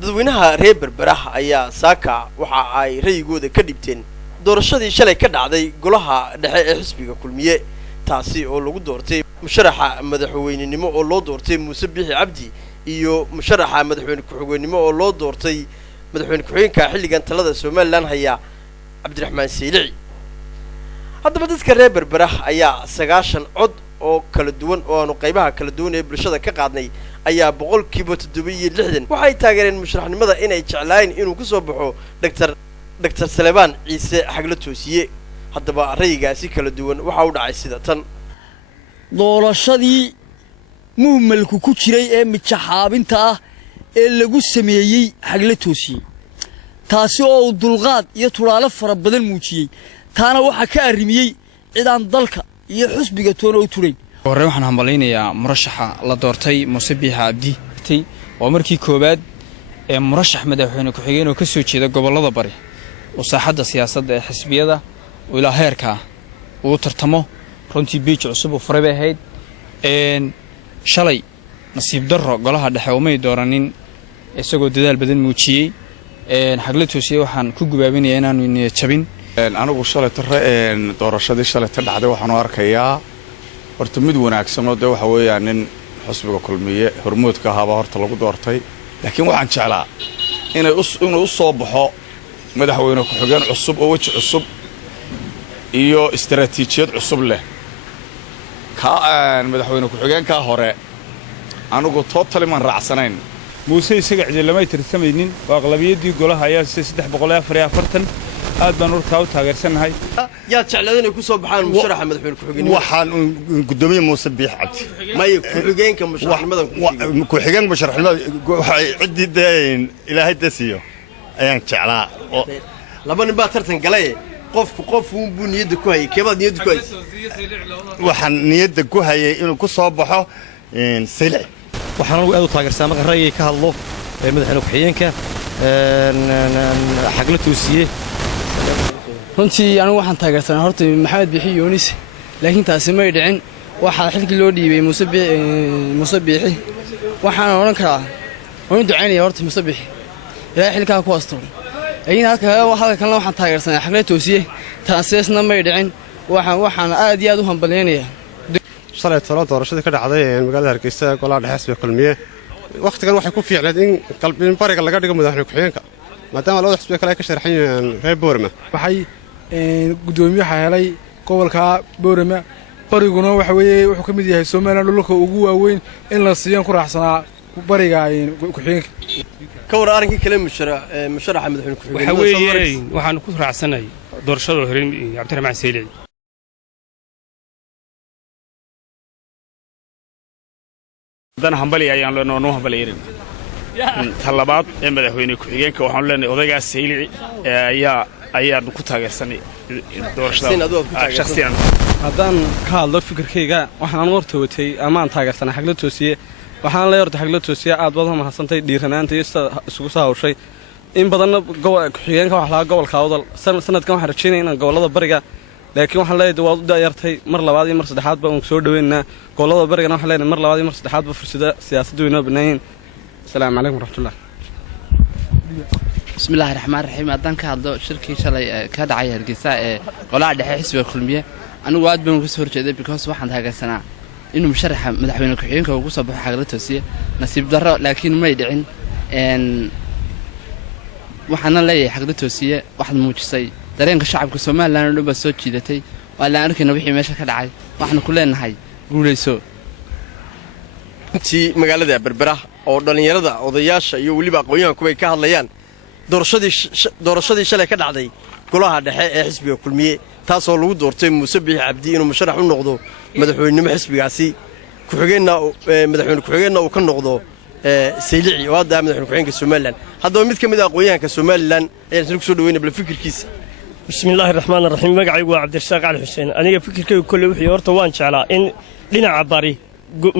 dadweynaha reer Berbera ayaa saaka waxa ay rayigooda ka dhibteen doorashadii shalay ka dhacday golaha dhexe ee xisbiga kulmiye taasi oo lagu doortay musharaxa madaxweynenimo oo loo doortay Muuse Biixi Cabdi iyo musharaxa madaxweyne ku-xigeenimo oo loo doortay madaxweyne ku-xigeenka xilligan talada Soomaaliland haya Cabdiraxmaan Saylici. haddaba dadka reer Berbera ayaa 9 cod oo kala duwan oo aanu qaybaha kala duwan ee bulshada ka qaadnay ayaa 760 waxay taageereen musharaxnimada inay jeclaayeen inuu ku soo baxo Dr. Salebaan Ciise Xagla Toosiye. haddaba rayigaasi kala duwan waxa uu dhacay sida tan doorashadii muhmalku ku jiray ee mijaxaabinta ah ee lagu sameeyay Xagla Toosiye taasi oo dulqaad iyo tulaalo fara badan muujiyay taana waxa ka arimiyay ciidan dalka iyo xusbiga toona u turay. hore waxaan hambaleynayaa murashaxa la doortay Muuse Biixi Cabdi oo markii koobaad ee murashax madaxweyne ku-xigeen oo ka soo jeeda gobolada bari oo saaxadda siyaasadda ee xisbiyada ila heerka uu tartamo runtii biij cusub oo faray ahayd shalay nasiib darro golaha dhexe oo may dooranin isagoo dadaal badan muujiyay Xagla Toosiye waxaan ku gubaabinayaa inaanu niyad jabin anigu shalay doorashadii shalay dhacday waxaan u arkayaa horta mid wanaagsan oo waxa weeyaan in xisbiga kulmiye hormoodka ahaaba horta lagu doortay laakiin waxaan jeclaa inuu soo baxo madaxweyne ku-xigeen cusub oo waji cusub iyo istaraatiijiyad cusub leh ka madaxweyne ku-xigeenka hore anigu totally man raacsanayn muuse isaga cidilama tirsamaynin waa aqlabiyadii golaha ayaa 344 aad baan urtaa u taageersanahay yaa jecladay inay ku soo baxaan musharaxa madaxweyne ku-xigeen waxaan gudoomiye Muuse Biixi Cabdi may ku-xigeenka musharaxnimada ku-xigeen musharaxnimada waxay cidideen ilaahay dasiyo ayaan jeclaa laba nin baa tartan galay qof uu buu niyada ku hayay keebad niyada ku hayay waxaan niyada ku hayay inuu ku soo baxo Saylici waxaan aad u taageersan marka rayay ka hadlo madaxweyne ku-xigeenka Xagla Toosiye runtii anigu waxaan taageersanaa horta Maxamed Biixi Yoonis laakiin taasi ma dhicin waxa xilkii loo dhiibay Muuse Biixi waxaan oran karaa waan duceynayaa horta Muuse Biixi ilaahay xilka ku aasto laakiin halka kale waxaan taageersanaa Xagla Toosiye taasina ma dhicin waxaan aad iyo aad u hambaleynayaa shalay doorashadii ka dhacday magaalada Hargeysa golaha dhexe xisbiga kulmiye waqtigan waxay ku fiicneed in qalbin bariga laga dhigo madaxweyne ku-xigeenka maadaama labada xisbiga kale ay ka sharaxan yihiin reer Boorama waxay gudoomiyaha helay gobolka Boorama bariguna waxa weeye wuxuu ka mid yahay Soomaaliland dhulka ugu waaweyn in la siiyaan ku raacsanaa bariga ku-xigeenka ka war arinkii kale musharaxa madaxweyne ku-xigeen waxa weeye waxaan ku raacsanay doorashada hore Cabdiraxmaan Saylici dan hambali ayaan leenoo hambaliyeen talabaad ee madaxweyne ku-xigeenka waxaan leenahay odaygaas Saylici ayaan ku taageersanay doorashada shakhsiyan haddaan ka hadlo fikirkayga waxaan horta watay amaan taageersanay Xagla Toosiye waxaan la horta Xagla Toosiye aad badan mahadsantahay dhiiranaanta iyo isugu soo hawshay in badan ku-xigeenka wax laga gobolka awdal sanadkan waxaan rajaynayaa inaan gobolada bariga laakiin waxaan leeyahay waad u daayartay mar labaad iyo mar saddexaad baan soo dhaweynaa gobolada barigana waxaan leeyahay mar labaad iyo mar saddexaad ba fursada siyaasadda weynoo banaayeen السلام عليكم ورحمة الله. بسم الله الرحمن الرحيم أدان كهذا شركة شلي كدعي هرجساء قلاع دحيح حسب الكلمية أنا واد بين كسر جدا بيكوس واحد هذا السنة إنه مشرح مدحوين الكحيين كوجوس أبو حاجة توسية نصيب ضرر لكن ما يدعين إن وحنا لا حاجة توسية واحد موجسي درين كشعب كسومال لأنه لو بسوت جدتي ولا أنا كنا بيحي ماشي كدعي واحنا كلنا هاي قولي سو ti magaalada Berbera oo dhalinyarada odayaasha iyo waliba aqoonyahanku way ka hadlayaan doorashadii shalay ka dhacday golaha dhexe ee xisbiga kulmiye taas oo lagu doortay Muuse Biixi Cabdi inuu musharax u noqdo madaxweynenimo xisbigaasi madaxweyne ku-xigeenna uu ka noqdo Saylici oo hadda madaxweyne ku-xigeenka Soomaaliland haddaba mid ka mid ah aqoonyahanka Soomaaliland ayaan ku soo dhaweynaa bal fikirkiisa bismillaahir rahmaanir rahiim magacaygu waa Cabdirasaaq Cali Xuseen aniga fikirkaygu kulli wixii horta waan jeclaa in dhinaca bari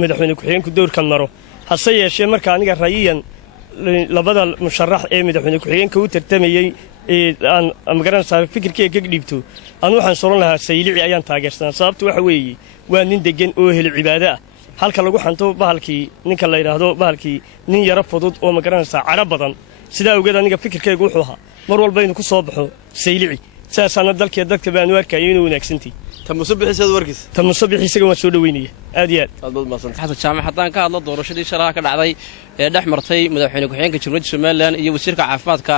madaxweyne ku-xigeenku doorkan maro hase yeeshee marka aniga rayiyan labada musharax ee madaxweyne ku-xigeenka u tartamayay aan magaranaysaa fikirkeyga ka dhiibto aan waxaan soran lahaa Saylici ayaan taageersanaa sababtu waxa weeye waa nin degan oo heli cibaado ah halka lagu xanto bahalkii ninka la yidhaahdo bahalkii nin yaro fudud oo ma garanaysaa cadho badan sidaa awgeed aniga fikirkaygu wuxuu ahaa mar walba inuu ku soo baxo saylici sidaasaana dalkiiyo dadka baanu arkaya inuu wanaagsantahy ta musabixiisaad warkiisa ta musabixi isaga waan soo dhaweynaya aad iyo aad xasan jaamac haddaan ka hadlo doorashadii shalaha ka dhacday ee dhex martay madaxweyne ku-xigeenka jamhuuriyadda somalilan iyo wasiirka caafimaadka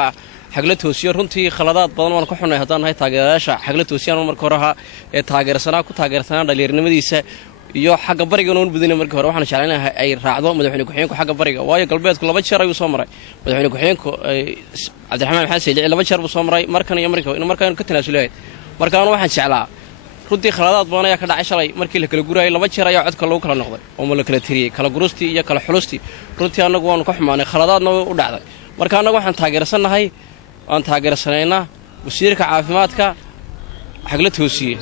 xagla toosiyo runtii khaladaad badan waan ka xunnay haddaan nahay taageerayaasha xagla toosiyaan marka horeha ee ku taageersanaa dhallinyarnimadiisa iyo xagga barigana un budina markii hore waxaan jeclaan lahaa ay raacdo madaxweyne ku-xigeenku xagga bariga waayo galbeedku 2 jeer ayuu soo maray madaxweyne ku-xigeenku cabdiraxmaan maxamed saylici 2 jeer buu soo maray markan iyo markaan ka tanaasulahay markaan waxaan jeclaa runtii khaladaad badan ayaa ka dhacay shalay markii la kala gurayay 2 jeer ayaa codka lagu kala noqday oo la kala tiriyay kala gurustii iyo kala xulustii runtii annagu waan ka xumaanay khaladaadna u dhacday marka annagu waxaan taageersanaynaa wasiirka caafimaadka xagla toosiye